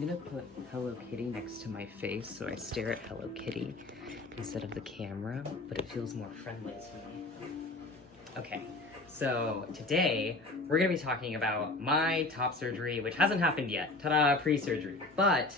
I'm gonna put Hello Kitty next to my face so I stare at Hello Kitty instead of the camera, but it feels more friendly to me. Okay, so today we're gonna be talking about my top surgery, which hasn't happened yet, ta-da, pre-surgery, but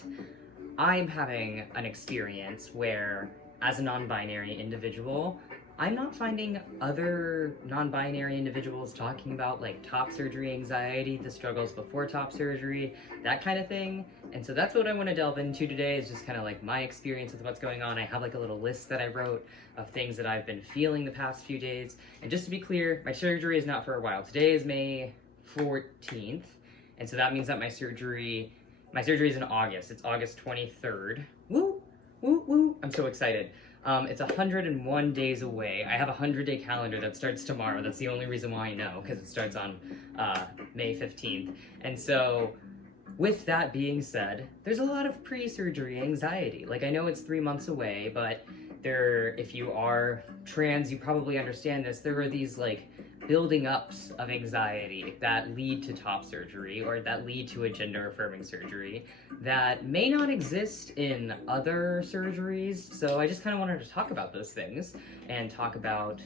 I'm having an experience where, as a non-binary individual, I'm not finding other non-binary individuals talking about like top surgery anxiety, the struggles before top surgery, that kind of thing. And so that's what I want to delve into today, is just kind of like my experience with what's going on. I have like a little list that I wrote of things that I've been feeling the past few days. And just to be clear, my surgery is not for a while. Today is May 14th. And so that means that my surgery is in August. It's August 23rd. Woo, woo, woo. I'm so excited. It's 101 days away. I have a 100-day calendar that starts tomorrow. That's the only reason why I know, because it starts on May 15th. And so, with that being said, there's a lot of pre-surgery anxiety. Like, I know it's 3 months away, but if you are trans, you probably understand this. There are these, like, building ups of anxiety that lead to top surgery, or that lead to a gender-affirming surgery, that may not exist in other surgeries. So I just kind of wanted to talk about those things and talk about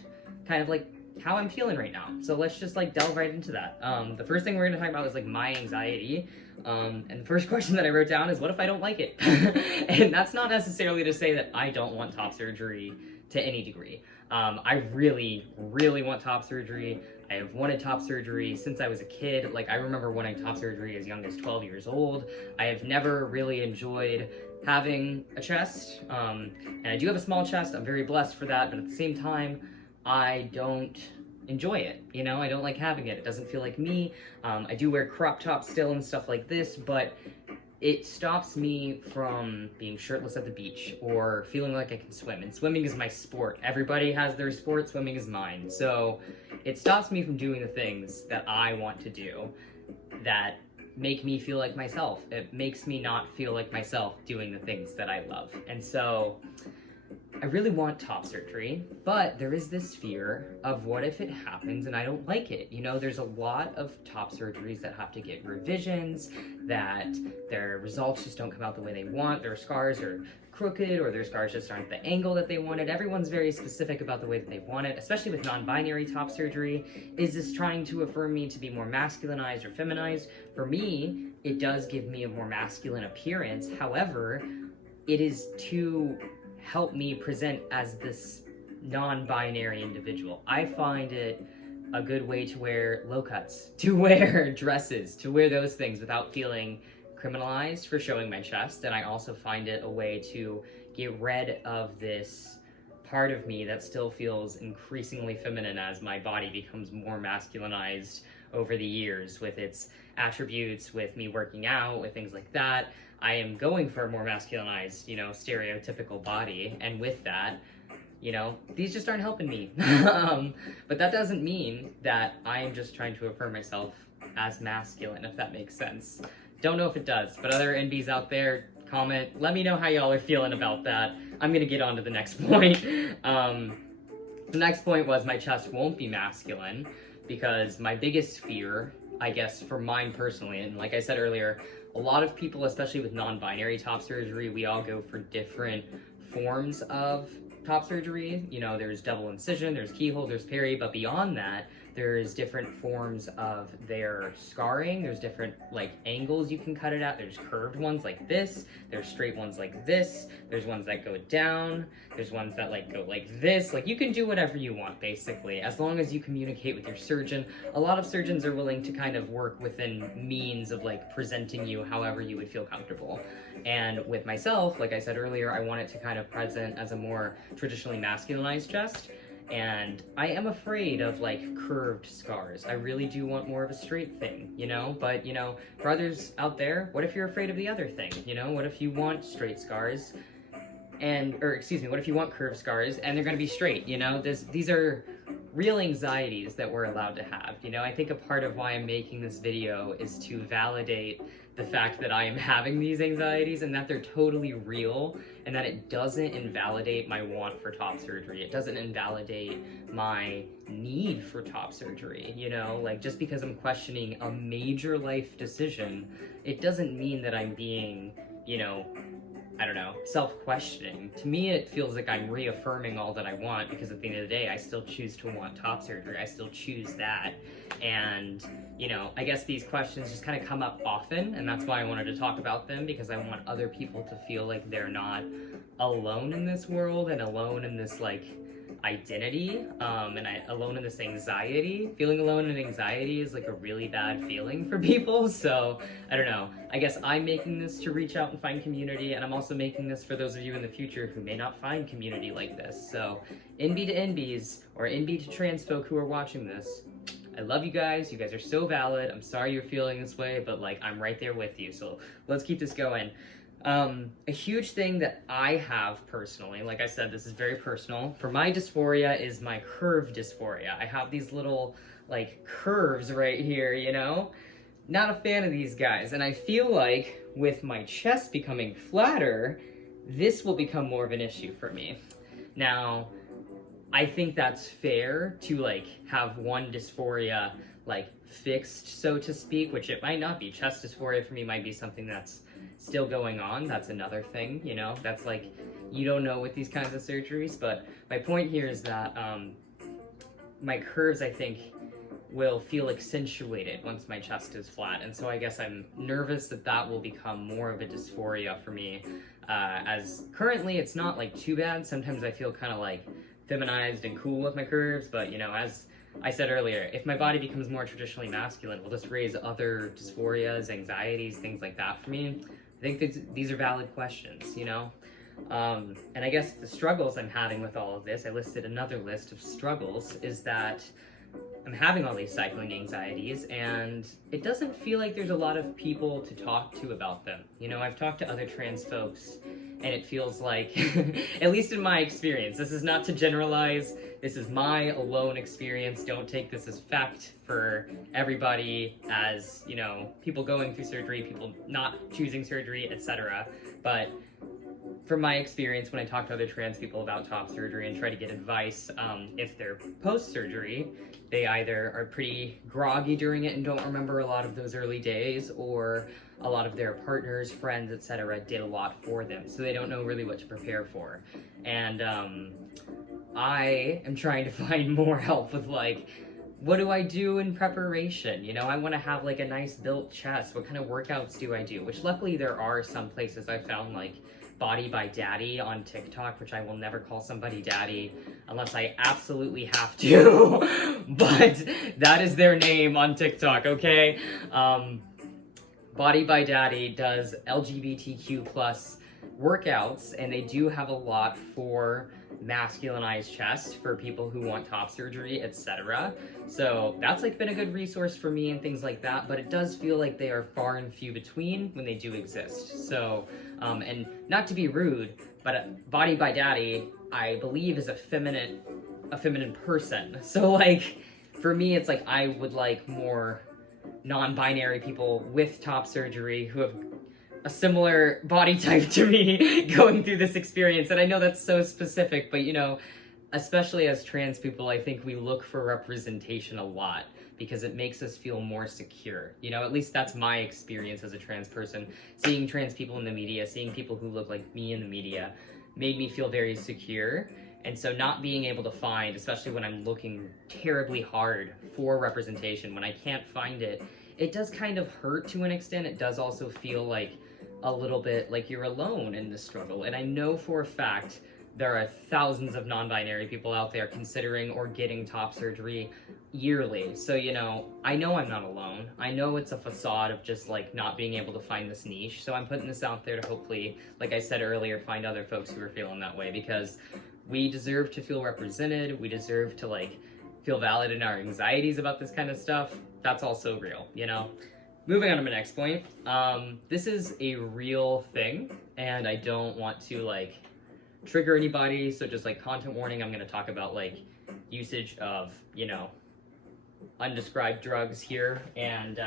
kind of like how I'm feeling right now. So let's just like delve right into that. The first thing we're gonna talk about is like my anxiety. And the first question that I wrote down is, what if I don't like it? And that's not necessarily to say that I don't want top surgery to any degree. I really, really want top surgery. I have wanted top surgery since I was a kid. Like, I remember wanting top surgery as young as 12 years old. I have never really enjoyed having a chest. And I do have a small chest. I'm very blessed for that. But at the same time, I don't enjoy it. You know, I don't like having it. It doesn't feel like me. I do wear crop tops still and stuff like this, but it stops me from being shirtless at the beach or feeling like I can swim. And swimming is my sport. Everybody has their sport. Swimming is mine. So it stops me from doing the things that I want to do that make me feel like myself. It makes me not feel like myself doing the things that I love. And so I really want top surgery, but there is this fear of what if it happens and I don't like it? You know, there's a lot of top surgeries that have to get revisions, that their results just don't come out the way they want, their scars are crooked, or their scars just aren't the angle that they wanted. Everyone's very specific about the way that they want it, especially with non-binary top surgery. Is this trying to affirm me to be more masculinized or feminized? For me, it does give me a more masculine appearance. However, it is to help me present as this non-binary individual. I find it a good way to wear low cuts, to wear dresses, to wear those things without feeling criminalized for showing my chest. And I also find it a way to get rid of this part of me that still feels increasingly feminine as my body becomes more masculinized over the years with its attributes, with me working out, with things like that. I am going for a more masculinized, you know, stereotypical body, and with that, you know, these just aren't helping me. But that doesn't mean that I am just trying to affirm myself as masculine, if that makes sense. Don't know if it does, but other NBs out there, comment, let me know how y'all are feeling about that. I'm gonna get on to the next point. The next point was my chest won't be masculine, because my biggest fear, I guess, for mine personally, and like I said earlier, a lot of people, especially with non-binary top surgery, we all go for different forms of top surgery. You know, there's double incision, there's keyhole, there's peri, but beyond that, there's different forms of their scarring. There's different, like, angles you can cut it at. There's curved ones like this. There's straight ones like this. There's ones that go down. There's ones that, like, go like this. Like, you can do whatever you want, basically, as long as you communicate with your surgeon. A lot of surgeons are willing to kind of work within means of, like, presenting you however you would feel comfortable. And with myself, like I said earlier, I want it to kind of present as a more traditionally masculinized chest. And I am afraid of, like, curved scars. I really do want more of a straight thing, you know? But, you know, for others out there, what if you're afraid of the other thing, you know? What if you want straight scars what if you want curved scars and they're gonna be straight, you know? These are real anxieties that we're allowed to have. You know, I think a part of why I'm making this video is to validate the fact that I am having these anxieties and that they're totally real, and that it doesn't invalidate my want for top surgery. It doesn't invalidate my need for top surgery, you know? Like, just because I'm questioning a major life decision, it doesn't mean that I'm being, you know, I don't know, self-questioning. To me, it feels like I'm reaffirming all that I want, because at the end of the day, I still choose to want top surgery. I still choose that. And, you know, I guess these questions just kind of come up often, and that's why I wanted to talk about them, because I want other people to feel like they're not alone in this world and alone in this, like, identity, alone in this anxiety. Feeling alone in anxiety is like a really bad feeling for people, so I don't know. I guess I'm making this to reach out and find community, and I'm also making this for those of you in the future who may not find community like this. So NB to NBs, or NB to trans folk who are watching this, I love you guys. You guys are so valid. I'm sorry you're feeling this way, but like, I'm right there with you, so let's keep this going. A huge thing that I have personally, like I said, this is very personal, for my dysphoria is my curve dysphoria. I have these little, like, curves right here, you know? Not a fan of these guys, and I feel like with my chest becoming flatter, this will become more of an issue for me. Now, I think that's fair to, like, have one dysphoria, like, fixed, so to speak, which it might not be. Chest dysphoria for me might be something that's still going on. That's another thing, you know? That's like, you don't know with these kinds of surgeries, but my point here is that my curves, I think, will feel accentuated once my chest is flat, and so I guess I'm nervous that that will become more of a dysphoria for me, as currently it's not like too bad. Sometimes I feel kind of like feminized and cool with my curves, but you know, as I said earlier, if my body becomes more traditionally masculine, will this raise other dysphorias, anxieties, things like that for me? I think these are valid questions, you know? And I guess the struggles I'm having with all of this, I listed another list of struggles, is that I'm having all these cycling anxieties, and it doesn't feel like there's a lot of people to talk to about them. You know, I've talked to other trans folks, and it feels like, at least in my experience, this is not to generalize, this is my alone experience, don't take this as fact for everybody, as, you know, people going through surgery, people not choosing surgery, etc. But from my experience, when I talk to other trans people about top surgery and try to get advice, if they're post-surgery, they either are pretty groggy during it and don't remember a lot of those early days, or a lot of their partners, friends, etc. did a lot for them, so they don't know really what to prepare for. And I am trying to find more help with, like, what do I do in preparation? You know, I want to have like a nice built chest. What kind of workouts do I do? Which luckily there are some places I found, like Body by Daddy on TikTok, which I will never call somebody daddy unless I absolutely have to, but that is their name on TikTok, okay? Body by Daddy does LGBTQ plus workouts, and they do have a lot for masculinized chest for people who want top surgery, etc. So that's like been a good resource for me and things like that, but it does feel like they are far and few between when they do exist. So, and not to be rude, but Body by Daddy, I believe, is a feminine person. So like, for me, it's like I would like more non-binary people with top surgery who have a similar body type to me going through this experience. And I know that's so specific, but you know, especially as trans people, I think we look for representation a lot because it makes us feel more secure. You know, at least that's my experience as a trans person. Seeing trans people in the media, seeing people who look like me in the media, made me feel very secure. And so not being able to find, especially when I'm looking terribly hard for representation, when I can't find it, it does kind of hurt to an extent. It does also feel like a little bit like you're alone in this struggle. And I know for a fact there are thousands of non-binary people out there considering or getting top surgery yearly. So, you know I'm not alone. I know it's a facade of just like not being able to find this niche. So I'm putting this out there to hopefully, like I said earlier, find other folks who are feeling that way, because we deserve to feel represented. We deserve to like feel valid in our anxieties about this kind of stuff. That's also real, you know? Moving on to my next point. This is a real thing, and I don't want to like trigger anybody, so just like content warning, I'm gonna talk about like usage of, you know, undescribed drugs here and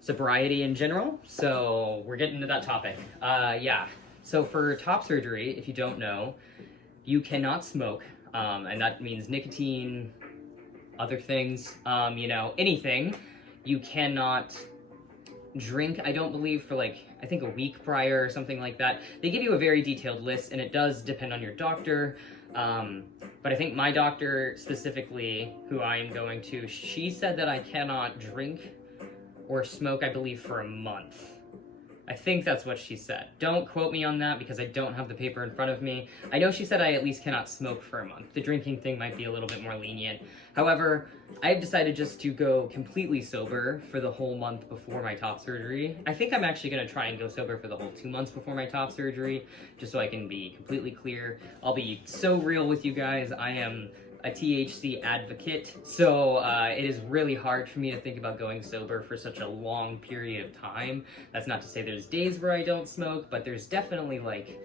sobriety in general. So we're getting into that topic. Yeah. So for top surgery, if you don't know, you cannot smoke, and that means nicotine, other things, you know, anything. You cannot drink, I don't believe, for like, I think a week prior or something like that. They give you a very detailed list, and it does depend on your doctor. But I think my doctor specifically, who I am going to, she said that I cannot drink or smoke, I believe, for a month. I think that's what she said. Don't quote me on that because I don't have the paper in front of me. I know she said I at least cannot smoke for a month. The drinking thing might be a little bit more lenient. However, I've decided just to go completely sober for the whole month before my top surgery. I think I'm actually going to try and go sober for the whole 2 months before my top surgery, just so I can be completely clear. I'll be so real with you guys. I am a THC advocate, so it is really hard for me to think about going sober for such a long period of time. That's not to say there's days where I don't smoke, but there's definitely like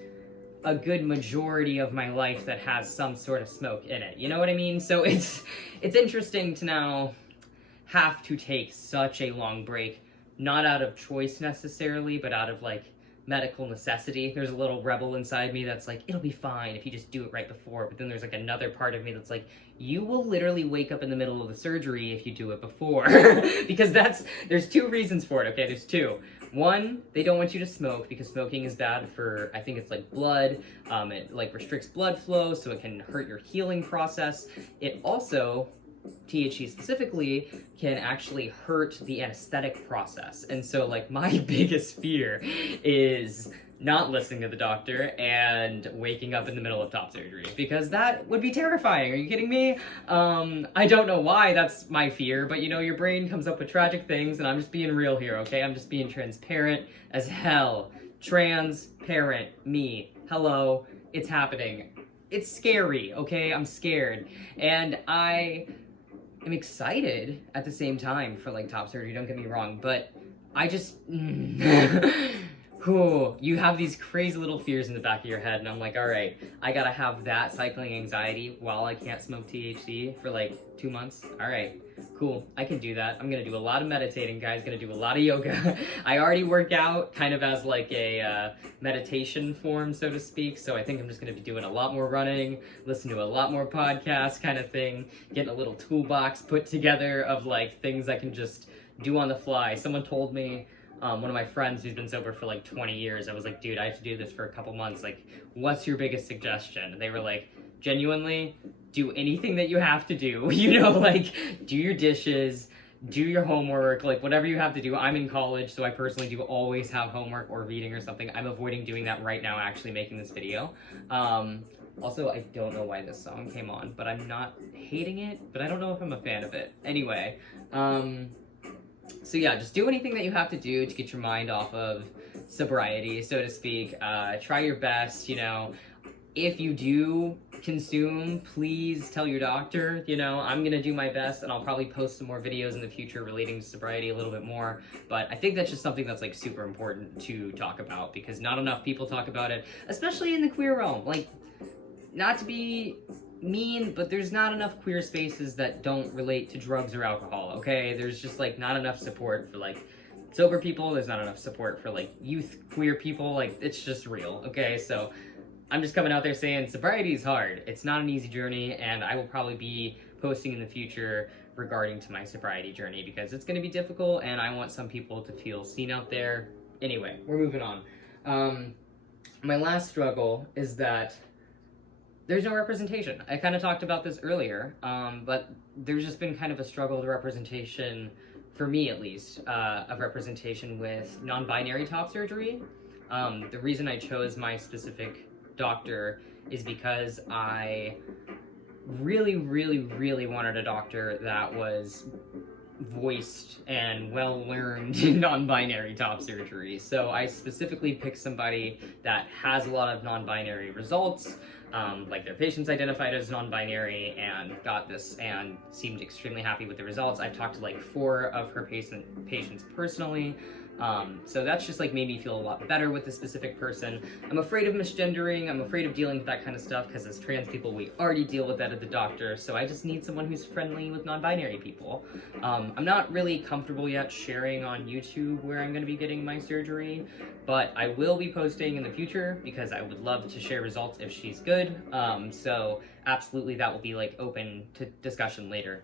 a good majority of my life that has some sort of smoke in it. You know what I mean? So it's interesting to now have to take such a long break, not out of choice necessarily, but out of like medical necessity. There's a little rebel inside me that's like, it'll be fine if you just do it right before, but then there's like another part of me that's like, you will literally wake up in the middle of the surgery if you do it before. Because there's two reasons for it, okay? There's two. One, they don't want you to smoke because smoking is bad for, I think it's like blood. It like restricts blood flow, so it can hurt your healing process. It also, THC specifically, can actually hurt the anesthetic process. And so like my biggest fear is not listening to the doctor and waking up in the middle of top surgery, because that would be terrifying. Are you kidding me? I don't know why that's my fear, but you know, your brain comes up with tragic things, and I'm just being real here, okay? I'm just being transparent as hell. Transparent, me. Hello, it's happening. It's scary, okay? I'm scared. And I'm excited at the same time for like top surgery, don't get me wrong, but I just you have these crazy little fears in the back of your head, and I'm like, all right, I gotta have that cycling anxiety while I can't smoke THC for like 2 months. All right, cool, I can do that. I'm gonna do a lot of meditating, guys, gonna do a lot of yoga. I already work out kind of as like a meditation form, so to speak, so I think I'm just gonna be doing a lot more running, listen to a lot more podcasts kind of thing, getting a little toolbox put together of like things I can just do on the fly. Someone told me, one of my friends who's been sober for like 20 years, I was like, dude, I have to do this for a couple months. Like, what's your biggest suggestion? And they were like, genuinely, do anything that you have to do. You know, like, do your dishes, do your homework, like whatever you have to do. I'm in college, so I personally do always have homework or reading or something. I'm avoiding doing that right now, actually making this video. Also, I don't know why this song came on, but I'm not hating it, but I don't know if I'm a fan of it. Anyway, so yeah, just do anything that you have to do to get your mind off of sobriety, so to speak. Try your best, you know. If you do consume, please tell your doctor, you know. I'm gonna do my best, and I'll probably post some more videos in the future relating to sobriety a little bit more, but I think that's just something that's like super important to talk about, because not enough people talk about it, especially in the queer realm. Like, not to be mean, but there's not enough queer spaces that don't relate to drugs or alcohol, okay? There's just like not enough support for like sober people. There's not enough support for like youth queer people. Like, it's just real, okay? So I'm just coming out there saying sobriety is hard. It's not an easy journey, and I will probably be posting in the future regarding to my sobriety journey, because it's going to be difficult, and I want some people to feel seen out there. Anyway, we're moving on. My last struggle is that there's no representation. I kind of talked about this earlier, but there's just been kind of a struggle with representation, for me at least, of representation with non-binary top surgery. The reason I chose my specific doctor is because I really, really, really wanted a doctor that was voiced and well-learned in non-binary top surgery. So I specifically picked somebody that has a lot of non-binary results, like their patients identified as non-binary, and got this and seemed extremely happy with the results. I've talked to like 4 of her patients personally. So that's just like made me feel a lot better with this specific person. I'm afraid of misgendering, I'm afraid of dealing with that kind of stuff, because as trans people, we already deal with that at the doctor, so I just need someone who's friendly with non-binary people. I'm not really comfortable yet sharing on YouTube where I'm going to be getting my surgery, but I will be posting in the future, because I would love to share results if she's good. So absolutely that will be like open to discussion later.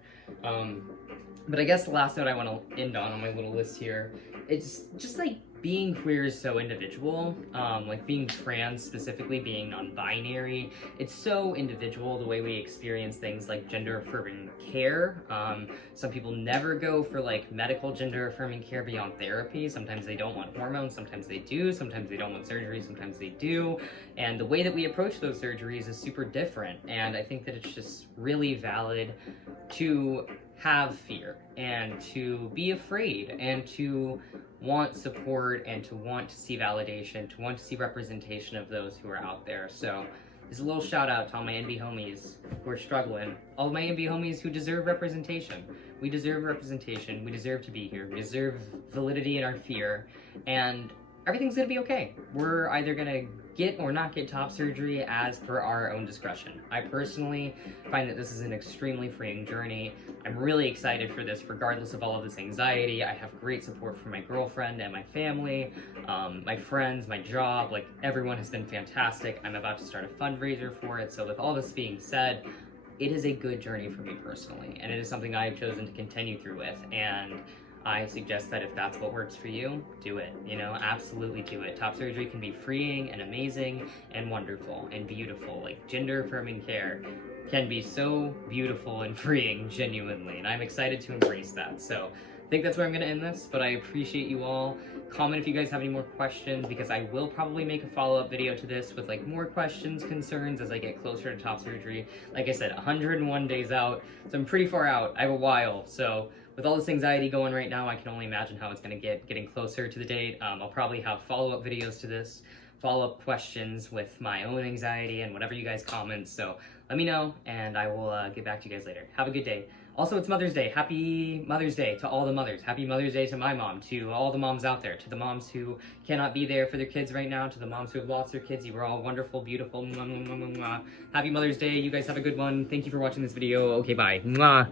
But I guess the last note I want to end on my little list here, it's just like being queer is so individual, like being trans, specifically being non-binary, it's so individual the way we experience things like gender affirming care. Some people never go for like medical gender affirming care beyond therapy. Sometimes they don't want hormones, sometimes they do, sometimes they don't want surgery, sometimes they do. And the way that we approach those surgeries is super different. And I think that it's just really valid to have fear and to be afraid and to want support and to want to see validation, to want to see representation of those who are out there. So just a little shout out to all my NB homies who are struggling, all my NB homies who deserve representation. We deserve representation, we deserve to be here, we deserve validity in our fear, and everything's gonna be okay. We're either gonna get or not get top surgery as per our own discretion. I personally find that this is an extremely freeing journey. I'm really excited for this regardless of all of this anxiety. I have great support from my girlfriend and my family, my friends, my job, like everyone has been fantastic. I'm about to start a fundraiser for it. So with all this being said, it is a good journey for me personally, and it is something I've chosen to continue through with. And I suggest that if that's what works for you, do it. You know, absolutely do it. Top surgery can be freeing and amazing and wonderful and beautiful. Like gender affirming care can be so beautiful and freeing, genuinely, and I'm excited to embrace that. So I think that's where I'm going to end this, but I appreciate you all. Comment if you guys have any more questions, because I will probably make a follow-up video to this with like more questions, concerns as I get closer to top surgery. Like I said, 101 days out, so I'm pretty far out. I have a while, so with all this anxiety going right now, I can only imagine how it's going to getting closer to the date. I'll probably have follow-up videos to this, follow-up questions with my own anxiety and whatever you guys comment. So let me know, and I will get back to you guys later. Have a good day. Also, it's Mother's Day. Happy Mother's Day to all the mothers. Happy Mother's Day to my mom, to all the moms out there, to the moms who cannot be there for their kids right now, to the moms who have lost their kids. You were all wonderful, beautiful. Mwah, mwah, mwah, mwah. Happy Mother's Day. You guys have a good one. Thank you for watching this video. Okay, bye. Mwah.